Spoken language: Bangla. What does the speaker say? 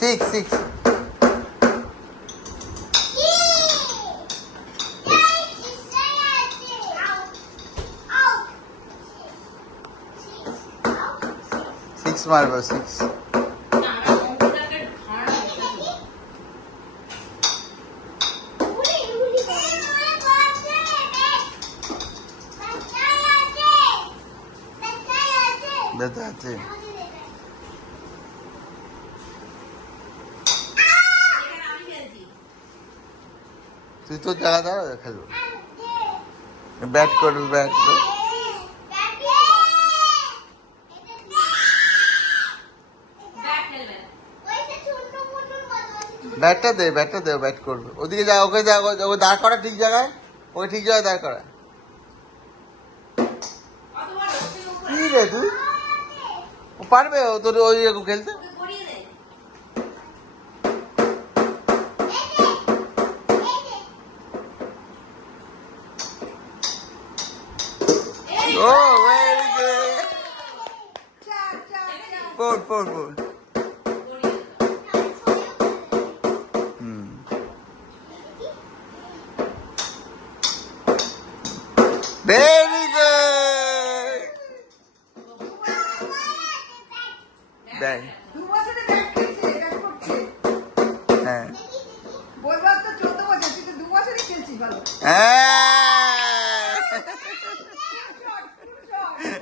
Six six. সিক্স মারবো, সিক্স। ব্যথা আছে। তুই তো জায়গা দাও, খেলবো। ব্যাট করবি, ব্যাট। ব্যাটটা দে, ব্যাটটা দে, ব্যাট করবে। ওদিকে যা, ওকে যা, ওকে দাঁড় করা ঠিক জায়গায়, ওকে ঠিক জায়গায় দাঁড় করা। কি রে তুই? ও পারবে, ও তোর ওই খেলতে। Oh very good. Four four four. Very good. দেখ, হ্যাঁ হ্যাঁ।